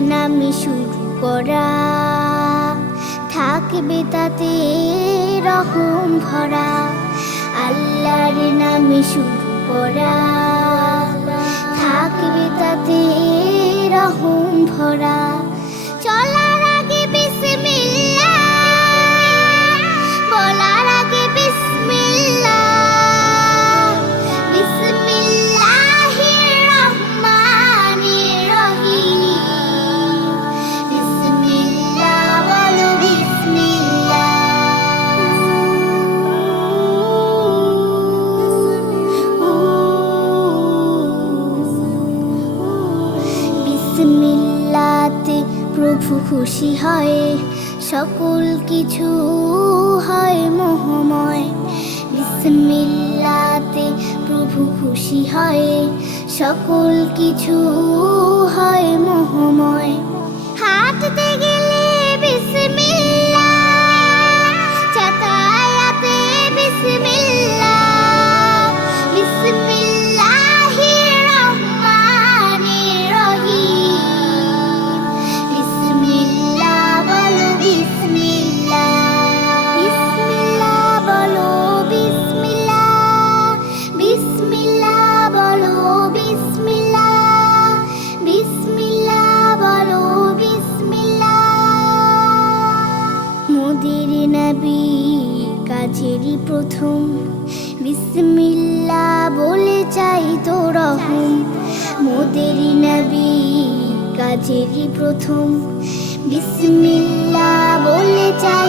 নামি শুরু করা। থাকবে তাতে রহম ভরা। আল্লাহর নামি শুরু করা। থাকবে তাতে রহম ভরা। বিসমিল্লাতে প্রভু খুশি হয়। সকল কিছু হয় মোহময়। বিসমিল্লাতে প্রভু খুশি হয়। সকল কিছু হয় মোহময়। কাজেরই প্রথম। বিসমিল্লা বলে চাই তো রহম। মোদের নবী কাজেরই প্রথম। বিসমিল্লা বলে চাই